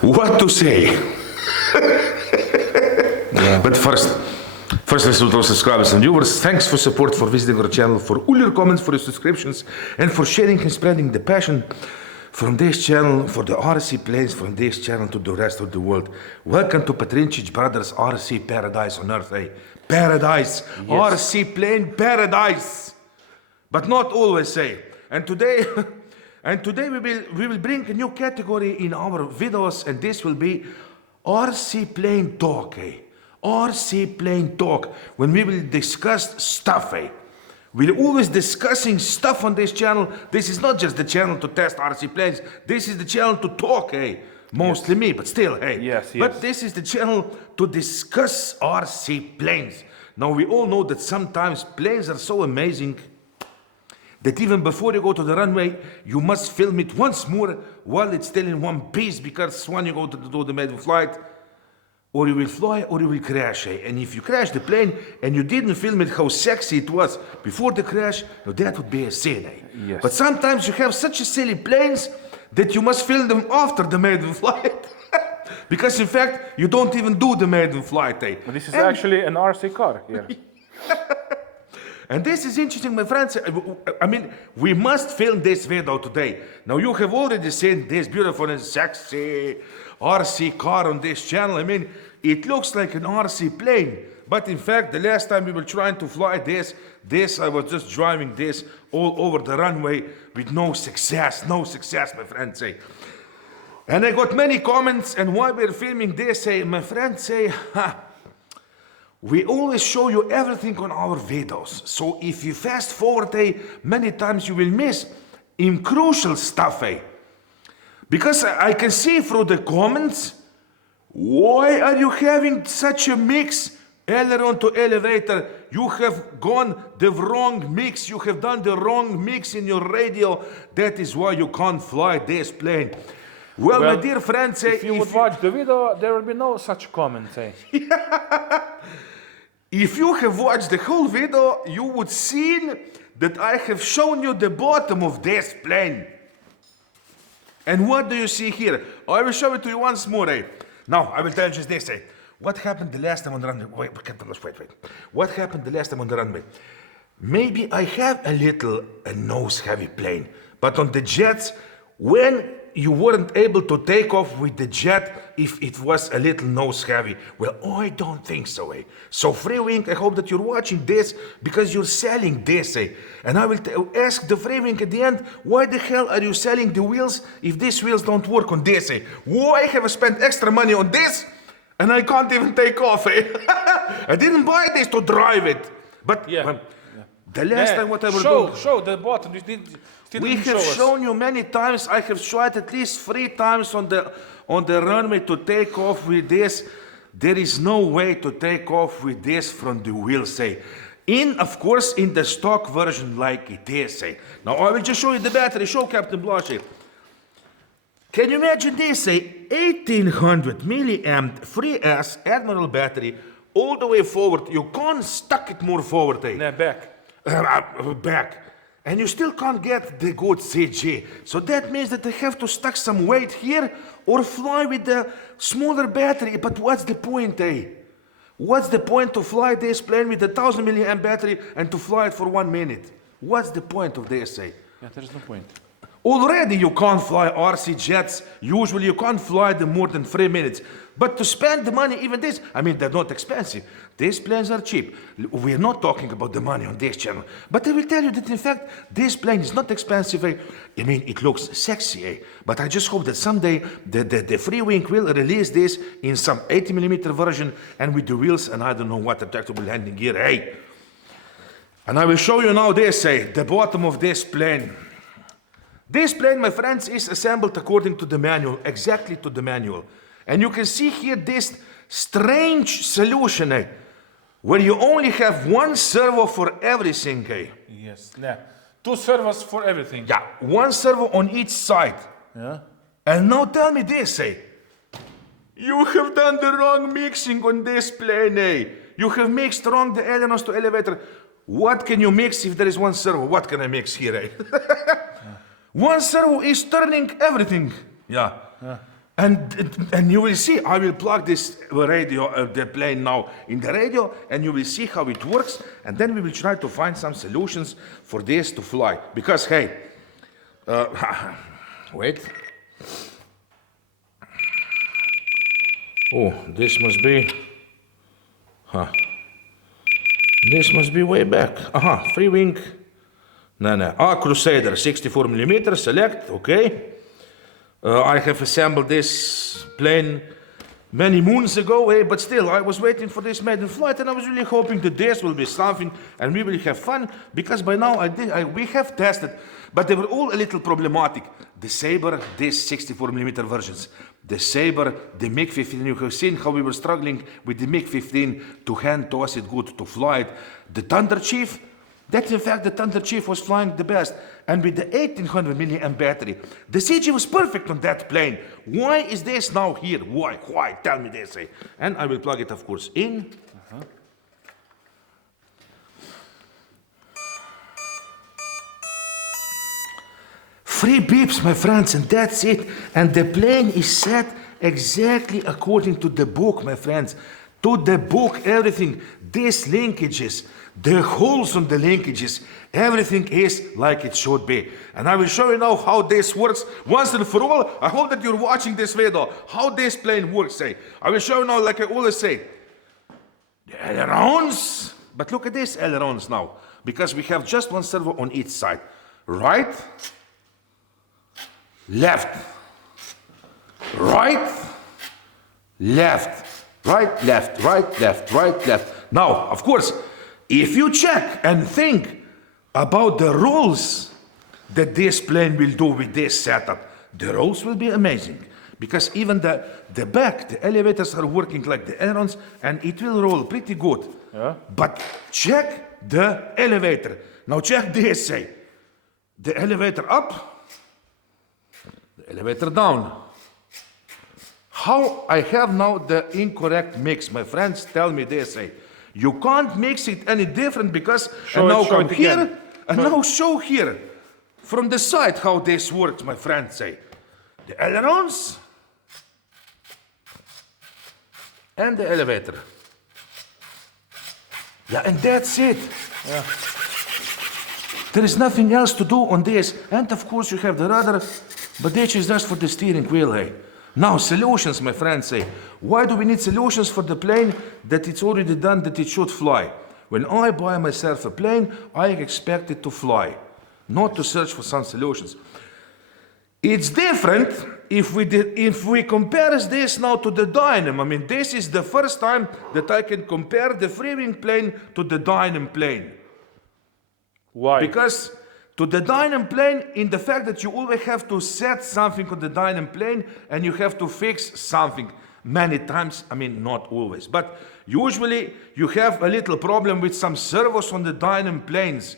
What to say? But first, let's to our subscribers and viewers. Thanks for support, for visiting our channel, for all your comments, for your subscriptions, and for sharing and spreading the passion from this channel for the RC planes from this channel to the rest of the world. Welcome to Patrincic Brothers RC Paradise on Earth, eh? Paradise, yes. RC plane paradise, but not always, eh? And today, we will bring a new category in our videos, and this will be RC plane talk, eh? RC plane talk, when we will discuss stuff, eh? We're always discussing stuff on this channel. This is not just the channel to test RC planes. This is the channel to talk, hey. Mostly me, but still, hey. Yes. But this is the channel to discuss RC planes. Now, we all know that sometimes planes are so amazing that even before you go to the runway, you must film it once more while it's still in one piece, because when you go to do the maiden flight, or you will fly or you will crash, eh? And if you crash the plane and you didn't film it how sexy it was before the crash, now that would be a sin, eh? Yes. But sometimes you have such a silly planes that you must film them after the maiden flight. Because in fact, you don't even do the maiden flight, eh? But this is actually an RC car here. And this is interesting, my friends. I mean, we must film this video today. Now, you have already seen this beautiful and sexy RC car on this channel. I mean, it looks like an RC plane. But in fact, the last time we were trying to fly this, I was just driving this all over the runway with no success, my friends say. And I got many comments, and while we're filming this, my friends say, we always show you everything on our videos. So if you fast forward, many times you will miss crucial stuff, Because I can see through the comments, why are you having such a mix aileron to elevator? You have gone the wrong mix. You have done the wrong mix in your radio. That is why you can't fly this plane. Well, my dear friends, if you would watch the video, there will be no such comments. If you have watched the whole video, you would see that I have shown you the bottom of this plane. And what do you see here? I will show it to you once more. Now, I will tell you just this. What happened the last time on the runway? Wait. What happened the last time on the runway? Maybe I have a little nose-heavy plane, but on the jets, when you weren't able to take off with the jet if it was a little nose-heavy. Well, I don't think so, So Freewing, I hope that you're watching this because you're selling this, And I will ask the Freewing at the end, why the hell are you selling the wheels if these wheels don't work on this, Why have I spent extra money on this and I can't even take off, I didn't buy this to drive it. But the last time what I will do... Show the bottom. We have shown you many times. I have tried at least 3 times on the runway to take off with this. There is no way to take off with this from the wheels, Of course, in the stock version like it is, Now I will just show you the battery. Show Captain Blush, Can you imagine this, 1800 milliamp 3S Admiral battery all the way forward. You can't stuck it more forward, No, back. Back. And you still can't get the good CG. So that means that they have to stack some weight here or fly with the smaller battery. But what's the point, What's the point to fly this plane with a 1000 milliamp battery and to fly it for 1 minute? What's the point of this, Yeah, there's no point. Already you can't fly RC jets. Usually you can't fly them more than 3 minutes. But to spend the money, even this, I mean, they're not expensive. These planes are cheap. We're not talking about the money on this channel. But I will tell you that, in fact, this plane is not expensive. I mean, it looks sexy. But I just hope that someday the Freewing will release this in some 80mm version and with the wheels and I don't know what retractable landing gear. And I will show you now this, the bottom of this plane. This plane, my friends, is assembled according to the manual, exactly to the manual. And you can see here this strange solution, where you only have 1 servo for everything, Yes, 2 servos for everything. Yeah, 1 servo on each side. Yeah. And now tell me this, You have done the wrong mixing on this plane, You have mixed wrong the ailerons to elevator. what can you mix if there is one servo? What can I mix here? Eh? One servo is turning everything. Yeah. And you will see, I will plug this radio, the plane now in the radio, and you will see how it works, and then we will try to find some solutions for this to fly. Because, hey, wait. Oh, this must be, this must be way back. Freewing. No. Crusader, 64 millimeter, select, okay. I have assembled this plane many moons ago, but still, I was waiting for this maiden flight, and I was really hoping that this will be something, and we will have fun, because by now we have tested, but they were all a little problematic. The Sabre, these 64 millimeter versions, the Sabre, the MiG-15, you have seen how we were struggling with the MiG-15 to hand toss it good, to fly it. The Thunder Chief, that in fact the Thunder Chief was flying the best, and with the 1800 milliamp battery, the CG was perfect on that plane. Why is this now here? Why? Tell me this. And I will plug it, of course, in. Three beeps, my friends, and that's it. And the plane is set exactly according to the book, my friends. To the book, everything, these linkages, the holes on the linkages, everything is like it should be. And I will show you now how this works once and for all. I hope that you're watching this video, how this plane works. I will show you now, like I always say, the ailerons. But look at this ailerons now, because we have just one servo on each side. Right, left, right, left. Right, left, right, left, right, left. Now, of course, if you check and think about the rolls that this plane will do with this setup, the rolls will be amazing. Because even the back, the elevators are working like the ailerons, and it will roll pretty good. Yeah. But check the elevator. Now check this, the elevator up, the elevator down. How I have now the incorrect mix, my friends tell me this, you can't mix it any different, because now come here and now show here from the side how this works, my friends. The ailerons and the elevator. Yeah, and that's it. Yeah. There is nothing else to do on this. And of course you have the rudder, but this is just for the steering wheel. Now, solutions, my friends. Why do we need solutions for the plane that it's already done, that it should fly? When I buy myself a plane, I expect it to fly, not to search for some solutions. It's different if we compare this now to the Dynam. I mean, this is the first time that I can compare the Freewing plane to the Dynam plane. Why? Because to the Dynam plane, in the fact that you always have to set something on the Dynam plane, and you have to fix something many times. I mean, not always, but usually you have a little problem with some servos on the Dynam planes.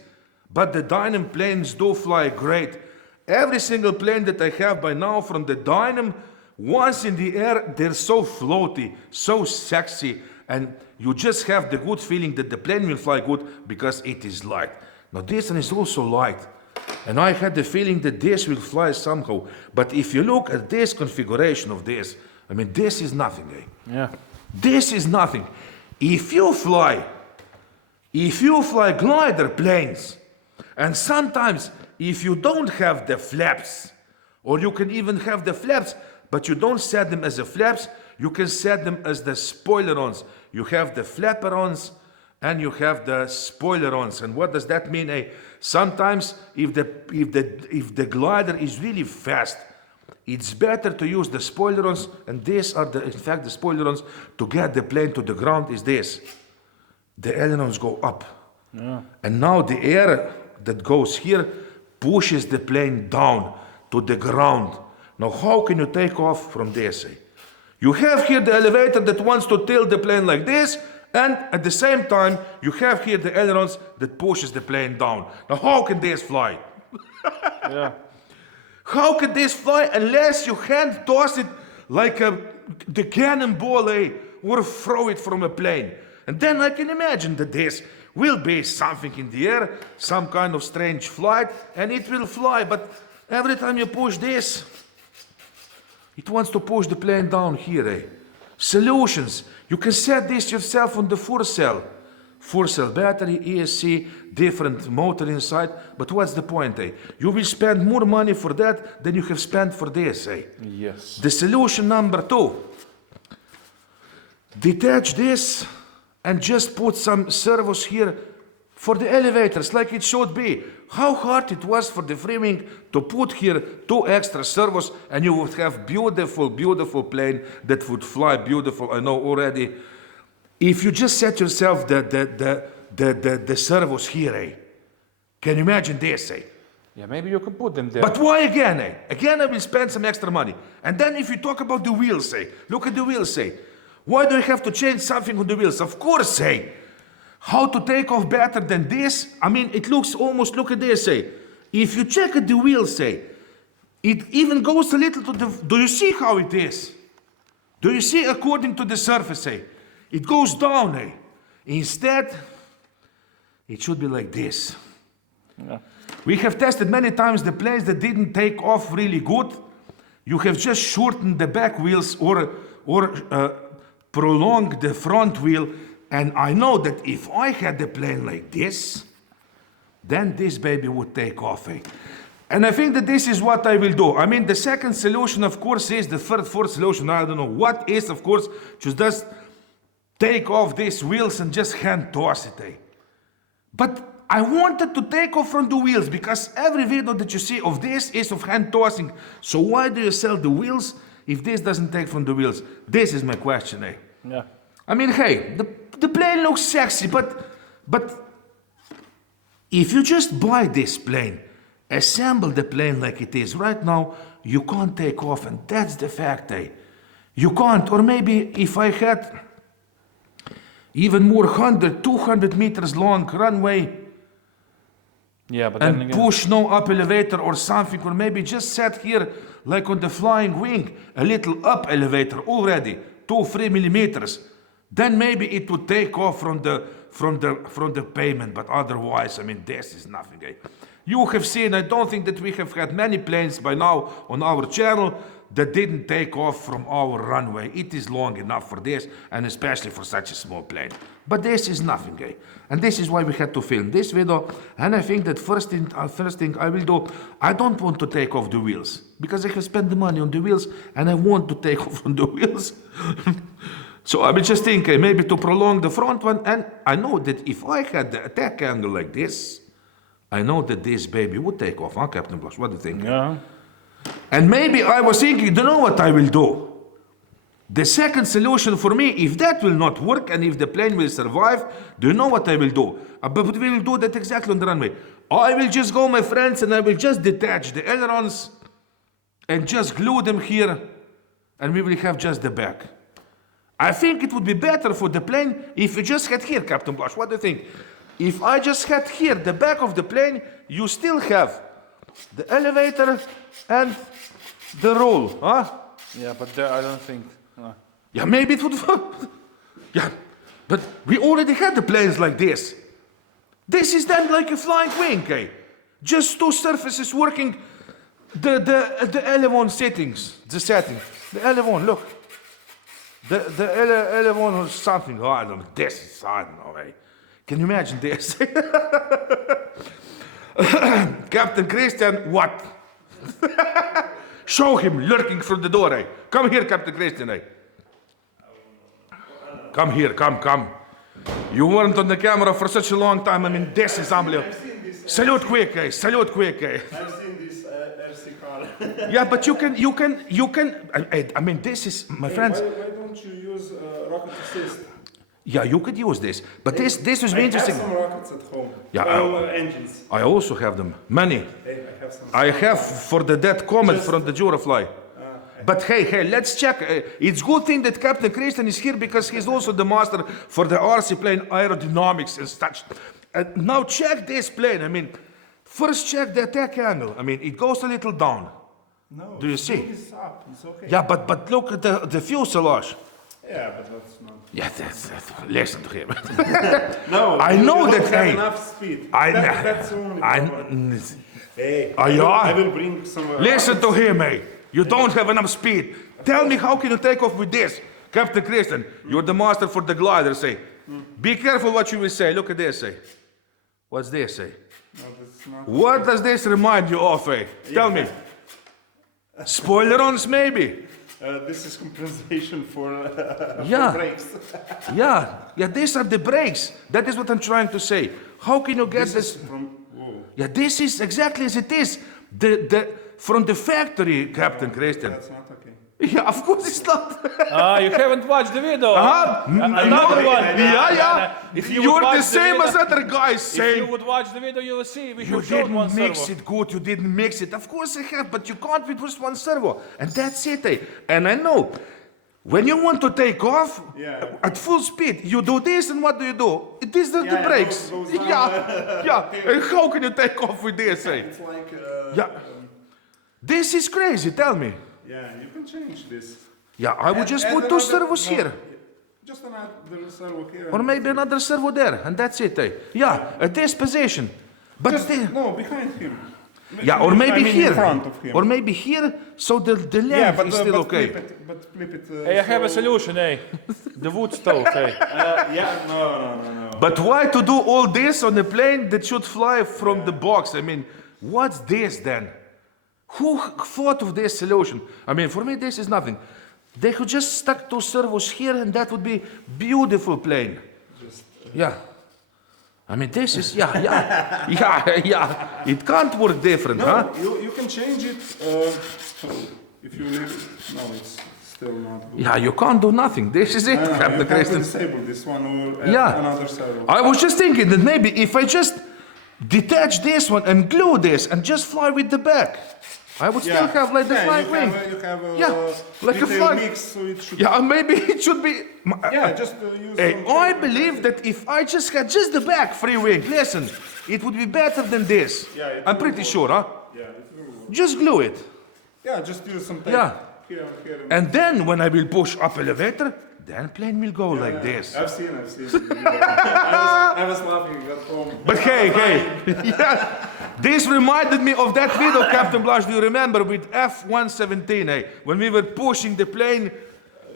But the Dynam planes do fly great. Every single plane that I have by now from the Dynam, once in the air, they're so floaty, so sexy, and you just have the good feeling that the plane will fly good because it is light. Now this one is also light, and I had the feeling that this will fly somehow. But if you look at this configuration of this, I mean, this is nothing. Yeah. This is nothing. If you fly glider planes, and sometimes if you don't have the flaps, or you can even have the flaps, but you don't set them as the flaps, you can set them as the spoilerons. You have the flapperons, and you have the spoilerons. And what does that mean? Sometimes if the glider is really fast, it's better to use the spoilerons, and these are in fact the spoilerons to get the plane to the ground is this. The ailerons go up. Yeah. And now the air that goes here pushes the plane down to the ground. Now how can you take off from this? You have here the elevator that wants to tilt the plane like this, and at the same time, you have here the ailerons that pushes the plane down. Now, how can this fly? Yeah. How can this fly unless you hand toss it like the cannonball, or throw it from a plane? And then I can imagine that this will be something in the air, some kind of strange flight, and it will fly. But every time you push this, it wants to push the plane down here. Eh? Solutions. You can set this yourself on the 4-cell. 4-cell battery, ESC, different motor inside. But what's the point? Eh? You will spend more money for that than you have spent for this. Eh? Yes. The solution number 2. Detach this and just put some servos here for the elevators like it should be. How hard it was for the Freewing to put here 2 extra servos and you would have beautiful, beautiful plane that would fly beautiful, I know already. If you just set yourself the servos here, eh? Can you imagine this, eh? Yeah, maybe you can put them there. But why again, eh? Again I will spend some extra money. And then if you talk about the wheels, eh? Look at the wheels, eh? Why do I have to change something on the wheels? Of course, eh? How to take off better than this? I mean, it looks almost, look at this, eh? If you check at the wheels, eh? It even goes a little to the, do you see how it is? Do you see according to the surface, eh? It goes down, eh? Instead, it should be like this. Yeah. We have tested many times the planes that didn't take off really good. You have just shortened the back wheels or prolonged the front wheel. And I know that if I had the plane like this, then this baby would take off. Eh? And I think that this is what I will do. I mean, the second solution, of course, is the fourth solution. I don't know what is, of course, just take off these wheels and just hand toss it. Eh? But I wanted to take off from the wheels because every video that you see of this is of hand tossing. So why do you sell the wheels if this doesn't take from the wheels? This is my question. Eh? Yeah. I mean, hey, the plane looks sexy, but if you just buy this plane, assemble the plane like it is right now, you can't take off, and that's the fact, eh? You can't, or maybe if I had even more 100, 200 meters long runway, Yeah, but then and again, push no up elevator or something, or maybe just set here like on the flying wing, a little up elevator already, 2-3 millimeters. Then maybe it would take off from the pavement, but otherwise, I mean, this is nothing. Eh? You have seen, I don't think that we have had many planes by now on our channel that didn't take off from our runway. It is long enough for this, and especially for such a small plane. But this is nothing, eh? And this is why we had to film this video. And I think that first thing I will do, I don't want to take off the wheels, because I have spent the money on the wheels, and I want to take off on the wheels. So I will just think maybe to prolong the front one, and I know that if I had the attack angle like this, I know that this baby would take off, huh, Captain Blush? What do you think? yeah. And maybe I was thinking, do you know what I will do? The second solution for me, if that will not work and if the plane will survive, do you know what I will do? But we will do that exactly on the runway. I will just go, my friends, and I will just detach the ailerons and just glue them here, and we will have just the back. I think it would be better for the plane if you just had here, Captain Blush. What do you think? If I just had here the back of the plane, you still have the elevator and the roll, huh? Yeah, but there I don't think. Yeah, maybe it would. Yeah, but we already had the planes like this. This is then like a flying wing, eh? Just 2 surfaces working. The L1 settings, the setting, the L1. Look. The L1 or something, oh, I don't know, this is, I don't know, eh? Can you imagine this? Captain Christian, what? Show him lurking from the door, eh? Come here, Captain Christian, eh? Come here, come. You weren't on the camera for such a long time, I mean, this is unbelievable. Salute quick, eh? Salute quick, eh? I've seen this RC car. Yeah, but you can, I mean, this is, my friends. Why don't you use rocket assist? Yeah, you could use this, but this was very interesting. I have some rockets at home. Yeah, engines. I also have them, many. Hey, I have some. I have for the dead comet from the Durafly. But hey, let's check. It's good thing that Captain Christian is here because he's also the master for the RC plane aerodynamics and such. Now check this plane. I mean, first check the attack angle. I mean, it goes a little down. No. Do you see? It's up. It's okay. Yeah, but look at the fuselage. Yeah, but that's not. Yeah, listen to him. No, I you know don't that, have hey, enough speed. I That's the only problem. Hey, yeah. I will bring some. Listen to him, hey. You don't have enough speed. Tell me how can you take off with this? Captain Christian, you're the master for the glider, say. Be careful what you will say. Look at this, say. What's this, say? No, that's not. What does this remind you of, eh? Tell me. Spoilerons, maybe? This is compensation for Yeah. brakes. Yeah, these are the brakes. That is what I'm trying to say. How can you get this? Whoa. Yeah, this is exactly as it is. From the factory, Captain Christian. That's not okay. Yeah, of course it's not. You haven't watched the video. Another one. Yeah. If you You're would the watch same the as other guys If you saying. would watch the video, you will see we You should show one didn't mix servo. it good, you didn't mix it. Of course I have, but you can't with just one servo. And that's it, eh? And I know, when you want to take off at full speed, you do this, and what do? These are the brakes. Goes down, Yeah. And how can you take off with this, eh? It's like. Yeah. This is crazy, tell me. Yeah, you can change this. Yeah, I would just Add put two another- servos no, here. Just another servo here. Or maybe another servo there, and that's it, eh? Yeah, at this position. But No, behind him. yeah, or maybe I mean, here. in front of him. Or maybe here, so the length yeah, but is still okay. Flip it. Hey, I have a solution, hey. The wood stove, hey. No. But why to do all this on a plane that should fly from the box? I mean, what's this then? Who thought of this solution? I mean, for me, this is nothing. They could just stuck two servos here, and that would be beautiful plane. Yeah. I mean, this is yeah. It can't work different, No, huh? you can change it if you leave. No, it's still not good. Yeah, you can't do nothing. This is it, No, Captain you have to Christian. disable this one or add Yeah. another servo. I was just thinking that maybe if I just detach this one and glue this and just fly with the back, I would still have like the flying wing. You have a Yeah, like a detail fly- mix, so it should. Yeah, maybe it should be. Yeah, just use. Hey, some I believe that if I just had just the back free wing, listen, it would be better than this. Yeah, it I'm will pretty work. sure, huh? Yeah, it will work. Just glue it. Yeah, just use some tape. Yeah. Here. And then when I will push up elevator, then plane will go like this. I've seen. I was laughing at home. But hey, yeah, this reminded me of that video, Captain Blush, do you remember, with F-117, eh? When we were pushing the plane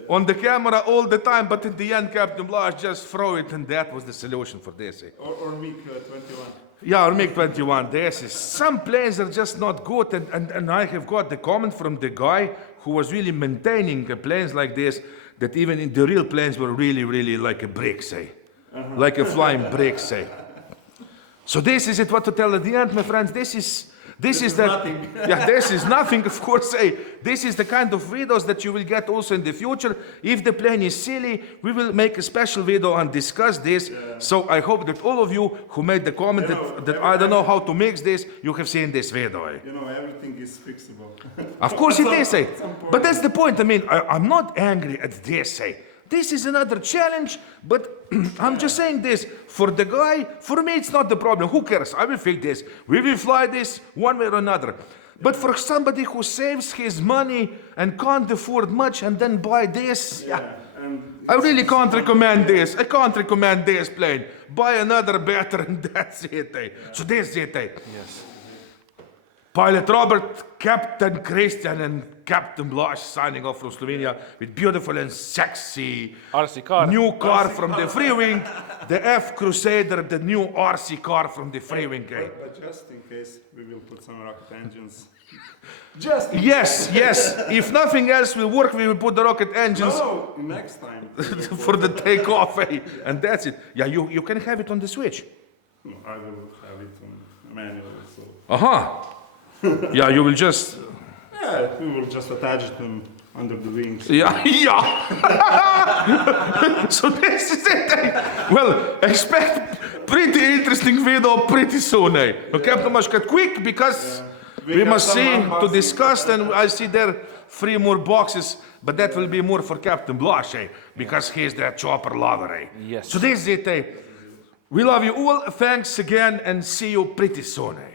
on the camera all the time, but in the end, Captain Blush just throw it, and that was the solution for this, eh? Or MiG 21. Yeah, or MiG-21, this is, some planes are just not good, and I have got the comment from the guy who was really maintaining planes like this, that even in the real planes were really like a brick, say. Like a flying brick, say. So this is it, what to tell at the end, my friends. This is nothing. Yeah, this is nothing, of course. Say, this is the kind of videos that you will get also in the future. If the plane is silly, we will make a special video and discuss this. So I hope that all of you who made the comment that I don't know how to mix this, you have seen this video. Eh? You know, everything is fixable. Of course it is, eh? some point. But that's the point. I mean, I'm not angry at this, eh? This is another challenge, but I'm just saying this. For the guy, for me, it's not the problem. Who cares? I will fix this. We will fly this one way or another. But for somebody who saves his money and can't afford much and then buy this, And I really can't recommend this. I can't recommend this plane. Buy another better and that's it, eh? So this is it, eh? Yes. Pilot Robert, Captain Christian, and Captain Blush signing off from Slovenia with beautiful and sexy RC car. new car from the Freewing, the F Crusader, the new RC car from the Freewing. Eh? But just in case, we will put some rocket engines. Yes. If nothing else will work, we will put the rocket engines No, next time. for the takeoff, eh? And that's it. Yeah, you can have it on the switch. No, I will have it on manual. So. Yeah, you will just. Yeah, we will just attach them under the wings. Yeah. So this is it. Eh? Well, expect pretty interesting video pretty soon. Eh? Okay, Captain get quick because we have must some see to unboxing. discuss, and I see there 3 more boxes, but that will be more for Captain Blush, eh? Because he's the chopper lover. Eh? Yes. So this is it. Eh? We love you all. Thanks again, and see you pretty soon. Eh?